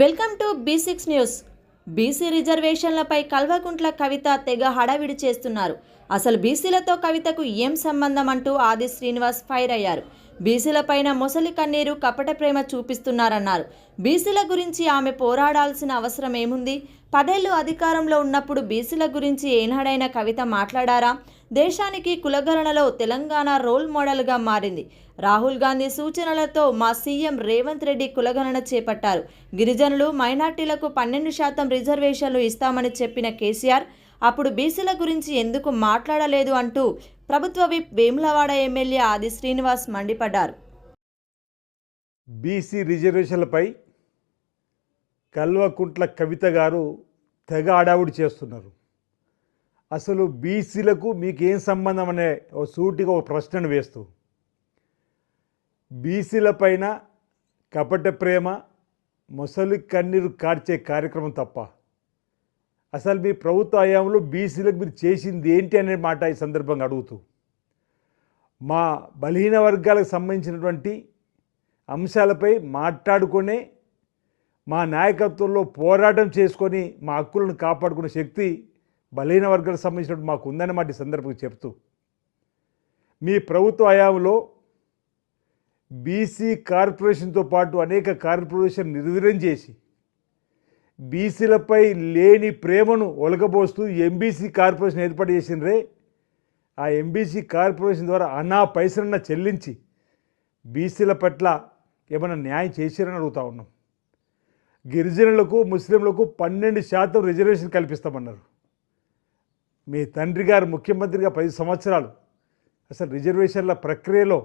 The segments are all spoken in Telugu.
Welcome to B six news. BC రిజర్వేషన్లపై Kalvakuntla Kavitha తెగ హడావిడి చేస్తున్నారు. అసలు బీసీలతో కవితకు ఏం సంబంధం అంటూ ఆది శ్రీనివాస్ ఫైర్ అయ్యారు. బీసీలపైన మొసలి కన్నీరు కపట ప్రేమ చూపిస్తున్నారన్నారు. బీసీల గురించి ఆమె పోరాడాల్సిన అవసరం ఏముంది? పదేళ్ళు అధికారంలో ఉన్నప్పుడు బీసీల గురించి ఏనాడైనా కవిత మాట్లాడారా? దేశానికి కులగణనలో తెలంగాణ రోల్ మోడల్గా మారింది. రాహుల్ గాంధీ సూచనలతో మా సీఎం రేవంత్ రెడ్డి కులగణన చేపట్టారు. గిరిజనులు మైనార్టీలకు పన్నెండు శాతం రిజర్వేషన్లు ఇస్తామని చెప్పిన కేసీఆర్ అప్పుడు బీసీల గురించి ఎందుకు మాట్లాడలేదు? అంటూ ప్రభుత్వ విప్ వేములవాడ ఎమ్మెల్యే ఆది శ్రీనివాస్ మండిపడ్డారు. బీసీ రిజర్వేషన్లపై కల్వకుంట్ల కవిత గారు తెగ ఆడావుడి చేస్తున్నారు. అసలు బీసీలకు మీకేం సంబంధం అనే ఓ సూటిగా ఒక ప్రశ్నను వేస్తూ. బీసీలపైన కపట ప్రేమ మొసలి కన్నీరు కార్చే కార్యక్రమం తప్ప. అసలు మీ ప్రభుత్వ హయాంలో బీసీలకు మీరు చేసింది ఏంటి అనే మాట ఈ సందర్భంగా అడుగుతూ. మా బలహీన వర్గాలకు సంబంధించినటువంటి అంశాలపై మాట్లాడుకునే మా నాయకత్వంలో పోరాటం చేసుకొని మా హక్కులను కాపాడుకునే శక్తి బలహీన వర్గాలకు సంబంధించినట్టు మాకు ఉందని మాట ఈ సందర్భంగా చెప్తూ మీ ప్రభుత్వ హయాంలో బీసీ కార్పొరేషన్తో పాటు అనేక కార్పొరేషన్ నిర్వీర్యం చేసి బీసీలపై లేని ప్రేమను ఒలగబోస్తూ ఎంబీసీ కార్పొరేషన్ ఏర్పాటు చేసినరే ఆ ఎంబీసీ కార్పొరేషన్ ద్వారా అనా పైసలన్న చెల్లించి బీసీల పట్ల ఏమైనా న్యాయం చేశారని అడుగుతా ఉన్నాం. గిరిజనులకు ముస్లింలకు పన్నెండు శాతం రిజర్వేషన్ కల్పిస్తామన్నారు. మీ తండ్రి గారు ముఖ్యమంత్రిగా పది సంవత్సరాలు. అసలు రిజర్వేషన్ల ప్రక్రియలో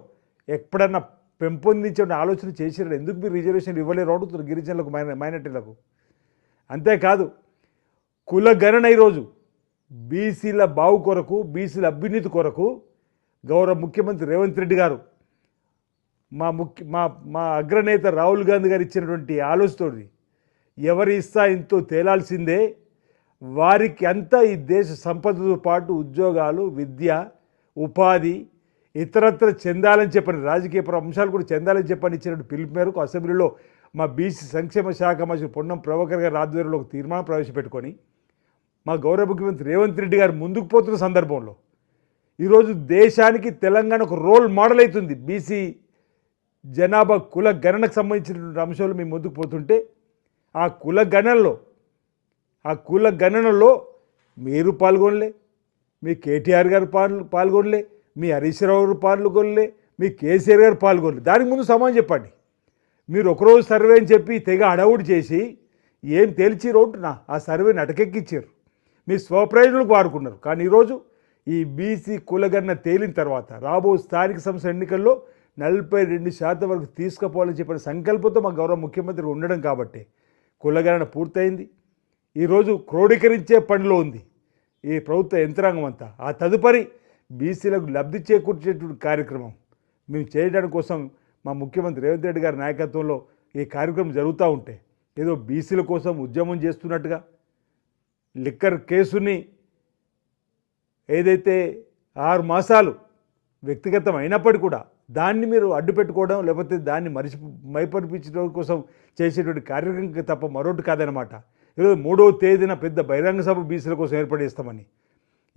ఎప్పుడన్నా పెంపొందించే ఆలోచన చేసినారు ఎందుకు మీరు రిజర్వేషన్ ఇవ్వలేరు? అడుగుతున్నారు గిరిజనులకు మైన మైనార్టీలకు. అంతేకాదు కుల గణన ఈరోజు బీసీల బావు కొరకు బీసీల అభ్యున్నతి కొరకు గౌరవ ముఖ్యమంత్రి రేవంత్ రెడ్డి గారు మా ముఖ్య మా మా అగ్రనేత రాహుల్ గాంధీ గారు ఇచ్చినటువంటి ఆలోచనతోటి ఎవరి ఇస్తా ఇంతో తేలాల్సిందే? వారికి అంతా ఈ దేశ సంపదతో పాటు ఉద్యోగాలు విద్య ఉపాధి ఇతరత్ర చెందాలని చెప్పని రాజకీయ ప్ర- అంశాలు కూడా చెందాలని చెప్పని ఇచ్చినట్టు పిలుపు మేరకు అసెంబ్లీలో మా బీసీ సంక్షేమ శాఖ మంత్రి పొన్నం ప్రభాకర్ గారి ఆధ్వర్యంలో ఒక తీర్మానం ప్రవేశపెట్టుకొని మా గౌరవ ముఖ్యమంత్రి రేవంత్ రెడ్డి గారు ముందుకు పోతున్న సందర్భంలో ఈరోజు దేశానికి తెలంగాణ ఒక రోల్ మోడల్ అవుతుంది. బీసీ జనాభా కుల గణనకు సంబంధించినటువంటి అంశాలు మేము ముందుకు పోతుంటే ఆ కుల గణనలో ఆ కుల గణనలో మీరు పాల్గొనలే మీ కేటీఆర్ గారు పాల్ పాల్గొనలే మీ హరీష్ రావు గారు పాల్గొనలే మీ కేసీఆర్ గారు పాల్గొనలే. దానికి ముందు సమాధానం చెప్పండి. మీరు ఒకరోజు సర్వే అని చెప్పి తెగ అడవుడు చేసి ఏం తేల్చి రోడ్డునా ఆ సర్వేని అటకెక్కిచ్చారు మీ స్వప్రయోజనాలకు వాడుకున్నారు. కానీ ఈరోజు ఈ బీసీ కులగన్న తేలిన తర్వాత రాబో స్థానిక సంస్థ ఎన్నికల్లో నలభై రెండు శాతం వరకు తీసుకుపోవాలని చెప్పిన సంకల్పంతో మా గౌరవ ముఖ్యమంత్రి ఉండడం కాబట్టి కులగణన పూర్తయింది. ఈరోజు క్రోడీకరించే పనిలో ఉంది. ఈ ప్రభుత్వ యంత్రాంగం అంతా. ఆ తదుపరి బీసీలకు లబ్ధి చేకూర్చేటువంటి కార్యక్రమం. మేము చేయడానికి కోసం మా ముఖ్యమంత్రి రేవంత్ రెడ్డి గారి నాయకత్వంలో ఈ కార్యక్రమం జరుగుతూ ఉంటే ఏదో బీసీల కోసం ఉద్యమం చేస్తున్నట్టుగా లిక్కర్ కేసుని ఏదైతే ఆరు మాసాలు వ్యక్తిగతం అయినప్పటికీ కూడా దాన్ని మీరు అడ్డు పెట్టుకోవడం లేకపోతే దాన్ని మరిచి మైపరిపించడం కోసం చేసేటువంటి కార్యక్రమం తప్ప మరొకటి కాదనమాట ఈరోజు మూడవ తేదీన పెద్ద బహిరంగ సభ బీసీల కోసం ఏర్పాటు చేస్తామని.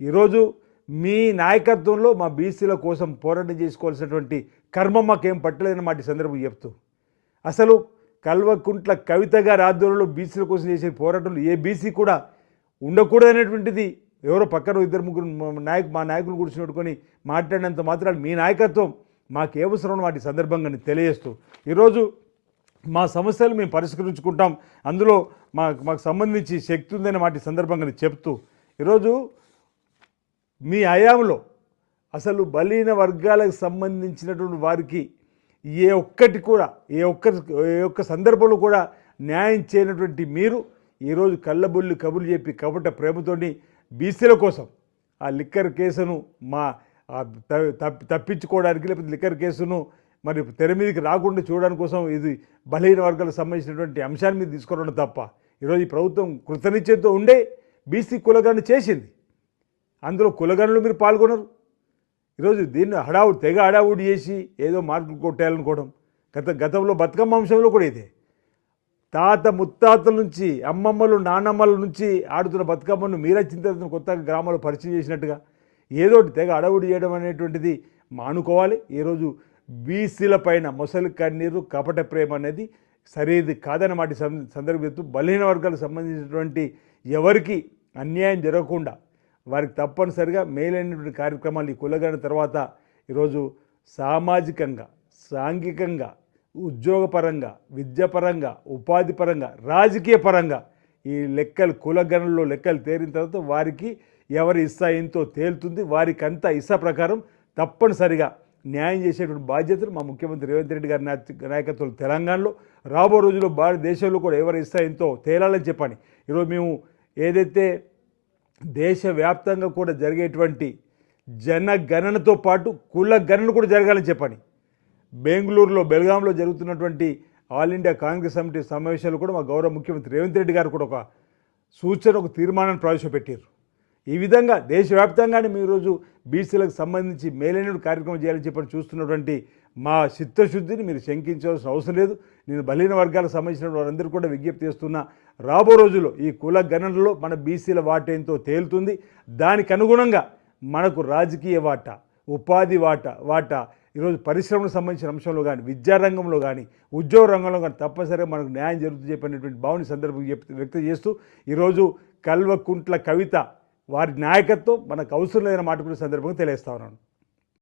ఈరోజు మీ నాయకత్వంలో మా బీసీల కోసం పోరాటం చేసుకోవాల్సినటువంటి కర్మ మాకేం పట్టలేదని మాటి సందర్భం చెప్తూ. అసలు కల్వకుంట్ల కవిత గారి ఆధ్వర్యంలో బీసీల కోసం చేసే పోరాటంలో ఏ బీసీ కూడా ఉండకూడదనేటువంటిది ఎవరో పక్కన ఇద్దరు ముగ్గురు నాయకు మా నాయకులు కూర్చున్నట్టుకొని మాట్లాడినంత మాత్రాలు మీ నాయకత్వం మాకు ఏ అవసరం వాటి సందర్భంగా తెలియజేస్తూ. ఈరోజు మా సమస్యలు మేము పరిష్కరించుకుంటాం. అందులో మా మాకు సంబంధించి శక్తి ఉందని వాటి సందర్భంగా చెప్తూ ఈరోజు మీ హయాంలో అసలు బలీన వర్గాలకు సంబంధించినటువంటి వారికి ఏ ఒక్కటి కూడా ఏ ఒక్క ఏ ఒక్క సందర్భంలో కూడా న్యాయం చేయనటువంటి మీరు ఈరోజు కళ్ళబొల్లి కబుర్లు చెప్పి కపట ప్రేమతోని బీసీల కోసం ఆ లిక్కర్ కేసును మా త- తప్పి- తప్పించుకోవడానికి లేకపోతే లిక్కర్ కేసును మరి తెర మీదకి రాకుండా చూడడం కోసం ఇది బలహీన వర్గాలకు సంబంధించినటువంటి అంశాన్ని మీద తీసుకురావడం తప్ప. ఈరోజు ఈ ప్రభుత్వం కృతనిశ్చయంతో ఉండే బీసీ కులగాన్ని చేసింది. అందులో కులగణలు మీరు పాల్గొనరు. ఈరోజు దీన్ని హడావుడి తెగ హడావుడి చేసి ఏదో మార్కులు కొట్టేయాలనుకోవడం. గత గతంలో బతుకమ్మ అంశంలో కూడా ఇదే. తాత ముత్తాతల నుంచి అమ్మమ్మలు నానమ్మల నుంచి ఆడుతున్న బతుకమ్మను మీరే తర్వాత కొత్తగా గ్రామాలు పరిచయం చేసినట్టుగా ఏదో ఒకటి తెగ అడవుడి చేయడం అనేటువంటిది మానుకోవాలి. ఈరోజు బీసీల పైన మొసలి కన్నీరు కపట ప్రేమ అనేది సరైనది కాదన్నమాట మాట బలహీన వర్గాలకు సంబంధించినటువంటి ఎవరికి అన్యాయం జరగకుండా వారికి తప్పనిసరిగా మేలైనటువంటి కార్యక్రమాలు ఈ కులగన తర్వాత ఈరోజు సామాజికంగా సాంఘికంగా ఉద్యోగపరంగా విద్యాపరంగా ఉపాధి పరంగా రాజకీయ పరంగా ఈ లెక్కలు కులగణంలో లెక్కలు తేరిన తర్వాత వారికి ఎవరి ఇస్సా ఎంతో తేలుతుంది వారికి అంతా ఇస్సా ప్రకారం తప్పనిసరిగా న్యాయం చేసేటువంటి బాధ్యతను మా ముఖ్యమంత్రి రేవంత్ రెడ్డి గారి నాయ- నాయకత్వంలో తెలంగాణలో. రాబో రోజుల్లో భారతదేశంలో కూడా ఎవరు ఇస్తాయంతో తేలాలని చెప్పండి ఈరోజు మేము ఏదైతే దేశవ్యాప్తంగా కూడా జరిగేటువంటి జనగణనతో పాటు కుల గణన కూడా జరగాలని చెప్పండి బెంగళూరులో బెల్గాంలో జరుగుతున్నటువంటి ఆల్ ఇండియా కాంగ్రెస్ కమిటీ సమావేశాలు కూడా మా గౌరవ ముఖ్యమంత్రి రేవంత్ రెడ్డి గారు కూడా ఒక సూచన ఒక తీర్మానాన్ని ప్రవేశపెట్టారు ఈ విధంగా దేశవ్యాప్తంగానే మీ రోజు బీసీలకు సంబంధించి మేలైన కార్యక్రమం చేయాలని చెప్పని చూస్తున్నటువంటి మా చిత్తశుద్ధిని మీరు శంకించవలసిన అవసరం లేదు. నేను బలహీన వర్గాలకు సంబంధించిన వారందరూ కూడా విజ్ఞప్తి చేస్తున్నా రాబో రోజుల్లో ఈ కుల గణనలో మన బీసీల వాటేంతో తేలుతుంది. దానికి అనుగుణంగా మనకు రాజకీయ వాటా ఉపాధి వాటా వాటా ఈరోజు పరిశ్రమకు సంబంధించిన అంశంలో కానీ విద్యారంగంలో కానీ ఉద్యోగ రంగంలో కానీ తప్పనిసరిగా మనకు న్యాయం జరుగుతుంది చెప్పినటువంటి భావన సందర్భం వ్యక్తం చేస్తూ ఈరోజు కల్వకుంట్ల కవిత వారి నాయకత్వం మనకు అవసరం లేదన్న మాట కూడా సందర్భంగా తెలియస్తా ఉన్నాను.